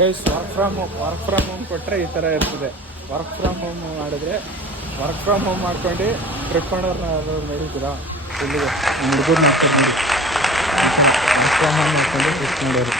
Guys work from home ಕೊಟ್ಟರೆ ಈ ಥರ ಇರ್ತದೆ. ವರ್ಕ್ ಫ್ರಮ್ ಹೋಮ್ ಮಾಡಿದ್ರೆ ವರ್ಕ್ ಫ್ರಮ್ ಹೋಮ್ ಮಾಡ್ಕೊಂಡು ಟ್ರಿಪ್ ಮಾಡೋರ್ನ ನಡೀತೀರಾ ಇಲ್ಲಿಗೆ ಹುಡುಗರು ಮಾಡ್ತಾರೆ ನೋಡಿ. ವರ್ಕ್ ಫ್ರಮ್ ಹೋಮ್ ಮಾಡ್ಕೊಂಡು ಟ್ರಿಪ್ ಮಾಡೋರು.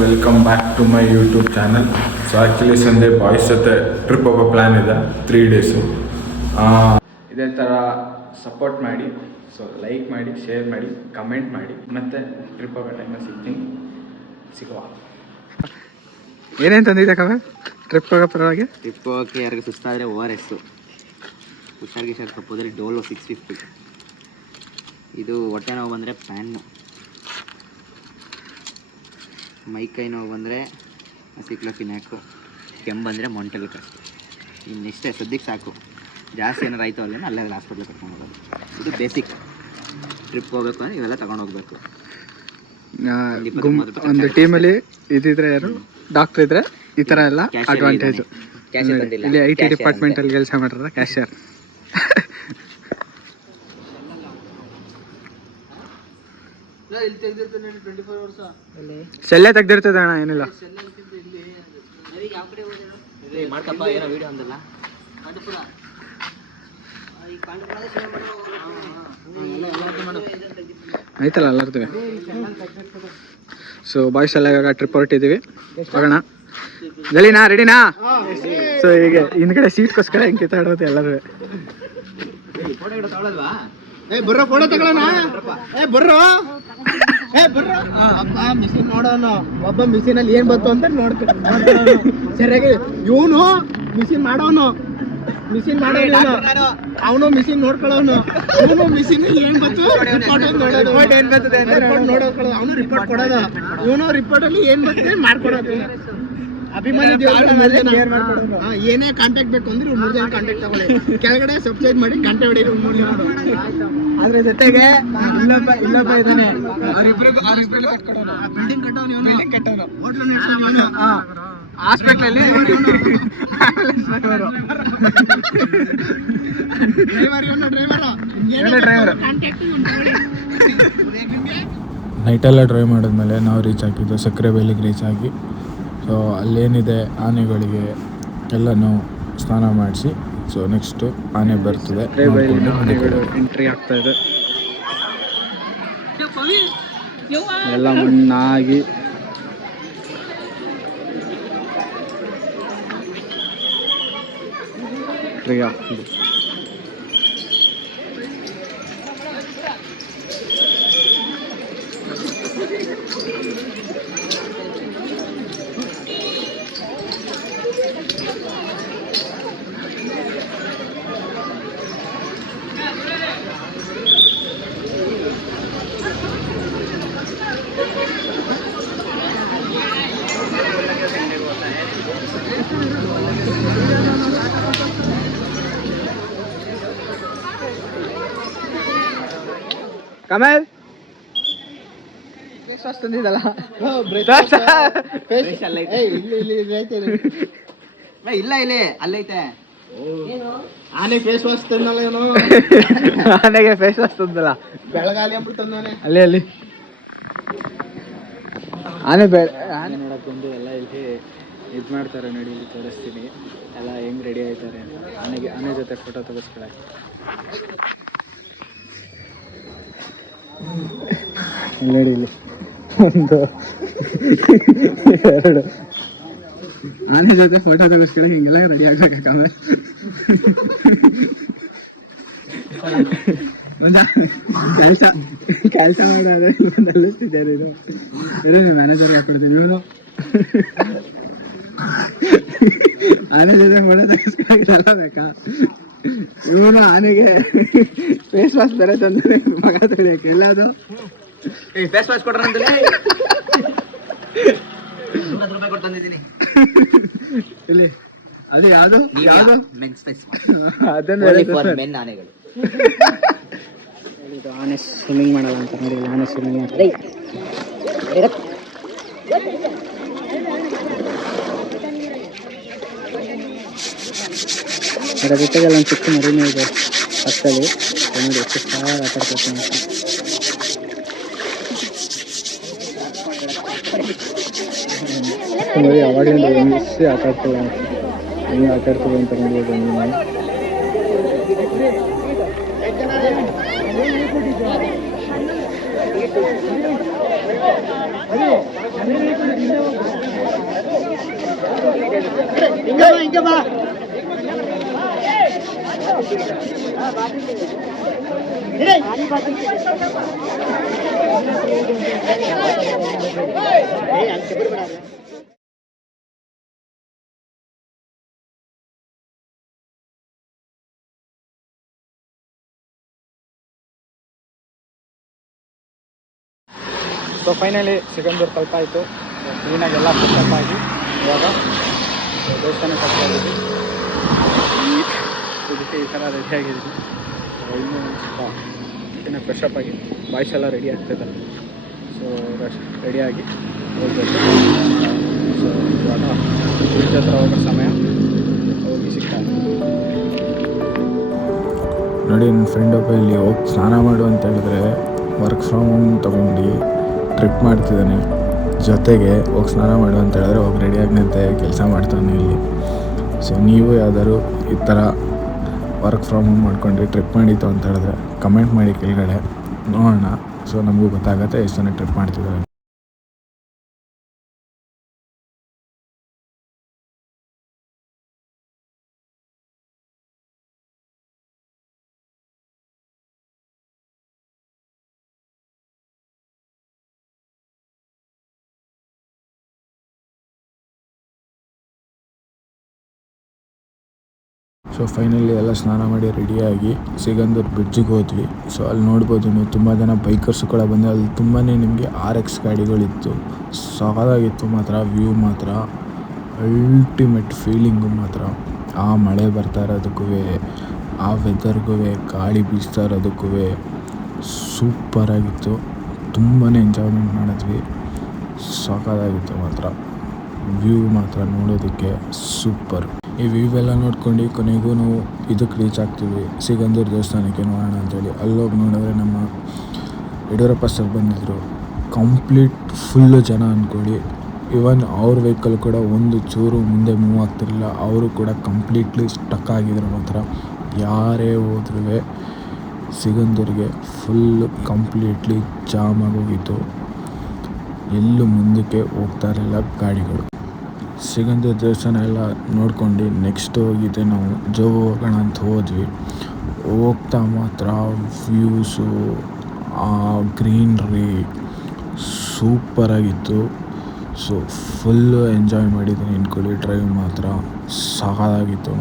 Welcome back to my YouTube channel. So actually Sunday boys ಜೊತೆ ಟ್ರಿಪ್ ಹೋಗೋ ಪ್ಲ್ಯಾನ್ ಇದೆ 3 ಡೇಸು. ಇದೇ ಥರ ಸಪೋರ್ಟ್ ಮಾಡಿ, ಸೊ ಲೈಕ್ ಮಾಡಿ, ಶೇರ್ ಮಾಡಿ, ಕಮೆಂಟ್ ಮಾಡಿ, ಮತ್ತು ಟ್ರಿಪ್ ಹೋಗೋ ಟೈಮಲ್ಲಿ ಸಿಗುವ. ಏನೇನು ತಂದಿದ್ದೆ ಕವ ಟ್ರಿಪ್ ಹೋಗೋ ಪರವಾಗಿ? ಟ್ರಿಪ್ ಹೋಗೋಕ್ಕೆ ಯಾರಿಗೆ ಸುಸ್ತಾದರೆ ORS, ಹುಷಾರಿಗೆ ಕಪ್ಪೋದ್ರೆ ಡೋಲೋ 650, ಇದು ಹೊಟ್ಟೆ ನೋವು ಬಂದರೆ ಪ್ಯಾನ್ನು, ಮೈಕೈ ನೋವು ಬಂದರೆ ಸಿಕ್ಲೋಫಿನ್ಯಾಕು, ಕೆಮ್ಮು ಬಂದರೆ ಮೊಂಟೆಲ್ಕ. ಇನ್ನಿಷ್ಟೇ ಸದ್ಯಕ್ಕೆ ಸಾಕು. ಜಾಸ್ತಿ ಏನಾರು ಆಯಿತು ಅಲ್ಲೇನೋ ಅಲ್ಲೇ ಹಾಸ್ಪಿಟ್ಲಿಗೆ ಕರ್ಕೊಂಡು ಹೋಗೋದು. ಇದು ಬೇಸಿಕ್. ಟ್ರಿಪ್ ಹೋಗಬೇಕು ಅಂದರೆ ಇವೆಲ್ಲ ತಗೊಂಡು ಹೋಗ್ಬೇಕು. ಒಂದು ಟೀಮಲ್ಲಿ ಇದ್ದಿದ್ರೆ ಯಾರು ಡಾಕ್ಟರ್ ಇದ್ರೆ ಈ ಥರ ಎಲ್ಲ ಅಡ್ವಾಂಟೇಜು. ಇಲ್ಲಿ IT ಡಿಪಾರ್ಟ್ಮೆಂಟಲ್ಲಿ ಕೆಲಸ ಮಾಡ್ತಾರೆ ಕ್ಯಾಶಿಯರ್. ಸೆಲ್ಲೇ ತೆಗ್ದಿರ್ತದೆ ಅಣ್ಣ, ಏನಿಲ್ಲ. ಆಯ್ತಲ್ಲ ಎಲ್ಲರ್ತೀವಿ. ಸೊ ಬಾಯ್ಸ್ ಎಲ್ಲ ಇವಾಗ ಟ್ರಿಪ್ ಹೊರಟಿದ್ದೀವಿ, ಹೋಗೋಣ. ಗಲಿನಾ ರೆಡಿನಾ? ಸೊ ಈಗ ಹಿಂದ್ಗಡೆ ಸೀಟ್ಗೋಸ್ಕರ ಹೆಂಗೆ ಕಿತ್ತಾಡೋದು ಎಲ್ಲರೂ. ಬರ್ರೋ ಫೋಟೋ ತಗೊಳ್ಳೋಣ. ಬರ್ರೋ ಮಿಷಿನ್ ನೋಡೋಣ. ಒಬ್ಬ ಮಿಷಿನ್ ಅಲ್ಲಿ ಏನ್ ಬಂತು ಅಂತ ನೋಡ್ಕೊಂಡು ಸರಿಯಾಗಿ ಇವನು ಮಿಷಿನ್ ಮಾಡೋನು, ಮಿಷಿನ್ ಮಾಡೋನು, ಅವನು ಮಿಷಿನ್ ನೋಡ್ಕೊಳ್ಳೋನು, ಇವನು ಮಿಷಿನ್ ಏನ್ ಬಂತು ರಿಪೋರ್ಟ್ ಏನ್ ಬರ್ತದೆ ನೋಡೋದು, ಅವನು ರಿಪೋರ್ಟ್ ಕೊಡೋದು, ಇವನು ರಿಪೋರ್ಟ್ ಅಲ್ಲಿ ಏನ್ ಬರ್ತದೆ ಮಾಡ್ಕೊಡೋದು. ಅಭಿಮಾನಿ ಏನೇ ಕಾಂಟ್ಯಾಕ್ಟ್ ಬೇಕು ಅಂದ್ರೆ 3 ಜನ ಕಾಂಟ್ಯಾಕ್ಟ್ ತಗೊಳ್ಳಿ. ಕೆಳಗಡೆ ಸಬ್ಸ್ಕ್ರೈಬ್ ಮಾಡಿ ಗಂಟೆ ಹೊಡೀರಿ 3 ಜನ. ಅದ್ರ ಜೊತೆಗೆ ಇಲ್ಲೊಬ್ಬ ಇದ್ದಾನೆ, ಬಿಲ್ಡಿಂಗ್ ಕಟ್ಟೋನು, ಹೋಟ್ಲು ನಡೆಸೋನು, ಹಾಸ್ಪಿಟ್ಲಲ್ಲಿ ಡ್ರೈವರ್ ನೈಟೆಲ್ಲ ಡ್ರೈವ್ ಮಾಡಿದ್ಮೇಲೆ ನಾವು ರೀಚ್ ಆಗಿದ್ದು ಸಕ್ಕರೆಬೈಲಿಗೆ ರೀಚ್ ಆಗಿ. ಸೊ ಅಲ್ಲೇನಿದೆ ಆನೆಗಳಿಗೆ ಎಲ್ಲನೂ ಸ್ನಾನ ಮಾಡಿಸಿ, ಸೊ ನೆಕ್ಸ್ಟು ಆನೆ ಬರ್ತದೆ, ಎಂಟ್ರಿ ಆಗ್ತಾ ಇದೆ. ಎಲ್ಲ ಮಣ್ಣಾಗಿ ಎಂಟ್ರಿ ಆಗ್ತಿದೆ. ಕಮಲ್ ತಂದಿದ್ದಲ್ಲ ಇಲ್ಲ ಇಲ್ಲಿ ಅಲ್ಲೈತೆ. ಆನೆ ಫೇಸ್ ವಾಶ್ ತಂದಲ್ಲ ಏನೋ, ಆನೆಗೆ ಫೇಸ್ ವಾಶ್ ತಂದಲ್ಲ ಬೆಳಗಾಲಿ ಅಂದ್ಬಿಟ್ಟು ತಂದಾನೆ. ಅಲ್ಲಿ ಆನೆ ಆನೆ ನೋಡಕ್ ಬಂದು ಎಲ್ಲ ಇಲ್ಲಿ ಇದು ಮಾಡ್ತಾರೆ ನೋಡಿ. ಇಲ್ಲಿ ತೋರಿಸ್ತೀನಿ ಎಲ್ಲ ಹೆಂಗ್ ರೆಡಿ ಆಯ್ತಾರೆ. ಆನೆ ಜೊತೆ ಫೋಟೋ ತೆಗೆಸ್ಕೊಳಕ್ಕೆ ನೋಡಿ. ಇಲ್ಲಿ ಒಂದು 2 ಆನೆ ಜೊತೆ ಫೋಟೋ ತೆಗೆಸ್ಕೊಳಕ್ಕೆ ಹಿಂಗೆಲ್ಲ ರೆಡಿ ಆಗ್ಬೇಕ. ಕೆಲಸ ಮಾಡೋದು ಅನ್ನಿಸ್ತಿದ್ದಾರೆ. ಇದು ಮ್ಯಾನೇಜರ್ ಹಾಕೊಡ್ತೀನಿ. ಇವನು ಆನೆ ಜೊತೆ ಫೋಟೋ ತೆಗೆಸ್ಕೊಳಕ್ಕೆ ಬೇಕಾ? ಇವನು ಆನೆಗೆ ಫೇಸ್ ವಾಶ್ ಬೇರೆ ತಂದ್ರೆ ಮಗ ತೆಗಿಯಕ್ಕೆ ಎಲ್ಲದು ಫೇಸ್ ವಾಶ್ ಕೊಡ್ರ ಅಂತ ತಂದಿದ್ದೀನಿ. ಇಲ್ಲಿ ಅದು ಯಾವುದು ಮೆನ್ಸ್ ಫೇಸ್ ವಾಶ್ ಅದನ್ನ ಫಾರ್ ಮೆನ್ ಆನೆಗಳು. ಇದು ಆನೆ ಸ್ವಿಮ್ಮಿಂಗ್ ಮಾಡಲ್ಲ ಅಂತ ನೋಡಿ, ಇಲ್ಲಿ ಆನೆ ಸ್ವಿಮ್ಮಿಂಗ್ ಮಾಡ್ತಾರೆ. ಅದರ ಜೊತೆಗೆಲ್ಲ ಒಂದು ಚಿಕ್ಕ ಮರಿನೂ ಇದೆ ಪಕ್ಕದಲ್ಲಿ. ನೋಡಿ ಎಷ್ಟು ಚೆನ್ನಾಗಿ ಆಟ ಆಡ್ಕೊಳ್ತೀನಿ ಅಂತ. ನೋಡಿ ಅವಾಗಿಂದ ಎಣಿಸಿ ಆಟ ಆಡ್ತೀವಿ, ಹೆಂಗೆ ಆಟ ಆಡ್ತೀವಿ ಅಂತ ನೋಡ್ಬೋದು ನೀವು. ಸೊ ಫೈನಲಿ ಸಿಗಂದೂರು ತಲುಪಾಯಿತು. ಕ್ಲೀನಾಗೆಲ್ಲ ಫ್ರೆಶಪ್ ಆಗಿ ಇವಾಗ ದೇವಸ್ಥಾನ ಕಟ್ಟಾಗಿದ್ವಿ. ಇದಕ್ಕೆ ಈ ಥರ ರೆಡಿಯಾಗಿದ್ವಿ. ಇನ್ನೂ ಸ್ವಲ್ಪ ಫ್ರೆಶಪ್ ಆಗಿ ಬಾಯ್ಸ್ ಎಲ್ಲ ರೆಡಿ ಆಗ್ತಿದ್ದಾರೆ. ಸೊ ರೆಡಿಯಾಗಿ ಹೋಗ್ಬೇಕು. ಸೊ ಇವಾಗ ಬ್ರಿಡ್ಜ್ ಹತ್ರ ಹೋಗೋ ಸಮಯ, ಹೋಗಿ ಸಿಗ್ತಾರೆ. ನೋಡಿ, ನನ್ನ ಫ್ರೆಂಡ್ ಒಬ್ಬ ಇಲ್ಲಿ ಹೋಗಿ ಸ್ನಾನ ಮಾಡು ಅಂತ ಹೇಳಿದ್ರೆ ವರ್ಕ್ ಫ್ರಮ್ ಹೋಮ್ ತೊಗೊಂಡು ಟ್ರಿಪ್ ಮಾಡ್ತಿದ್ದಾನೆ. ಜೊತೆಗೆ ಹೋಗಿ ಸ್ನಾನ ಮಾಡು ಅಂತ ಹೇಳಿದ್ರೆ ಹೋಗಿ ರೆಡಿಯಾಗಿನಂತೆ ಕೆಲಸ ಮಾಡ್ತಾನೆ ಇಲ್ಲಿ. ಸೊ ನೀವು ಯಾವ್ದಾದ್ರು ಈ ಥರ ವರ್ಕ್ ಫ್ರಮ್ ಹೋಮ್ ಮಾಡ್ಕೊಂಡು ಟ್ರಿಪ್ ಮಾಡಿತ್ತು ಅಂತ ಹೇಳಿದ್ರೆ ಕಮೆಂಟ್ ಮಾಡಿ ಕೆಳಗಡೆ, ನೋಡೋಣ. ಸೊ ನಮಗೂ ಗೊತ್ತಾಗುತ್ತೆ ಎಷ್ಟು ಜನ ಟ್ರಿಪ್ ಮಾಡ್ತಿದ್ದಾರೆ. ಸೊ ಫೈನಲಿ ಎಲ್ಲ ಸ್ನಾನ ಮಾಡಿ ರೆಡಿಯಾಗಿ ಸಿಗಂದೂರು ಬ್ರಿಡ್ಜಿಗೆ ಹೋದ್ವಿ. ಸೊ ಅಲ್ಲಿ ನೋಡ್ಬೋದು ನೀವು, ತುಂಬ ಜನ ಬೈಕರ್ಸು ಕೂಡ ಬಂದು, ಅಲ್ಲಿ ತುಂಬಾ ನಿಮಗೆ RX ಗಾಡಿಗಳಿತ್ತು. ಸಾಕಾಗಿತ್ತು ಮಾತ್ರ, ವ್ಯೂ ಮಾತ್ರ ಅಲ್ಟಿಮೇಟ್ ಫೀಲಿಂಗು ಮಾತ್ರ. ಆ ಮಳೆ ಬರ್ತಾ ಇರೋದಕ್ಕೂ, ಆ ವೆದರ್ಗೂ, ಗಾಳಿ ಬೀಸ್ತಾ ಇರೋದಕ್ಕೂ ಸೂಪರಾಗಿತ್ತು. ತುಂಬಾ ಎಂಜಾಯ್ಮೆಂಟ್ ಮಾಡಿದ್ವಿ. ಸಾಕಾಗಿತ್ತು ಮಾತ್ರ, ವ್ಯೂ ಮಾತ್ರ ನೋಡೋದಕ್ಕೆ ಸೂಪರ್. ಈ ವ್ಯೂ ಎಲ್ಲ ನೋಡ್ಕೊಂಡು ಕೊನೆಗೂ ನಾವು ಇದಕ್ಕೆ ರೀಚ್ ಆಗ್ತೀವಿ, ಸಿಗಂದೂರು ದೇವಸ್ಥಾನಕ್ಕೆ ನೋಡೋಣ ಅಂತೇಳಿ. ಅಲ್ಲೋಗಿ ನೋಡಿದ್ರೆ ನಮ್ಮ ಯಡಿಯೂರಪ್ಪ ಸರ್ ಬಂದಿದ್ದರು. ಕಂಪ್ಲೀಟ್ ಫುಲ್ಲು ಜನ ಅಂದ್ಕೊಳ್ಳಿ. ಇವನ್ ಅವ್ರ ವೆಹಿಕಲ್ ಕೂಡ ಒಂದು ಚೂರು ಮುಂದೆ ಮೂವ್ ಆಗ್ತಿರಲಿಲ್ಲ. ಅವರು ಕೂಡ ಕಂಪ್ಲೀಟ್ಲಿ ಸ್ಟಕ್ ಆಗಿದ್ರು ಮಾತ್ರ. ಯಾರೇ ಹೋದ್ರೂ ಸಿಗಂದೂರಿಗೆ ಫುಲ್ಲು ಕಂಪ್ಲೀಟ್ಲಿ ಜಾಮ್ ಆಗೋಗಿತ್ತು. ಎಲ್ಲೂ ಮುಂದಕ್ಕೆ ಹೋಗ್ತಾ ಇರಲಿಲ್ಲ ಗಾಡಿಗಳು. ಸಿಗಂದೂರು ದೇವಸ್ಥಾನ ಎಲ್ಲ ನೋಡ್ಕೊಂಡು ನೆಕ್ಸ್ಟ್ ಹೋಗಿದ್ದೆ ನಾವು ಜೋಗ ಹೋಗೋಣ ಅಂತ ಹೋದ್ವಿ. ಹೋಗ್ತಾ ಮಾತ್ರ ವ್ಯೂಸು, ಆ ಗ್ರೀನ್ರಿ ಸೂಪರಾಗಿತ್ತು. ಸೊ ಫುಲ್ಲು ಎಂಜಾಯ್ ಮಾಡಿದ್ದೀನಿ ಅಂದ್ಕೊಳ್ಳಿ. ಡ್ರೈವ್ ಮಾತ್ರ ಸಾಕಾಗಿತ್ತು.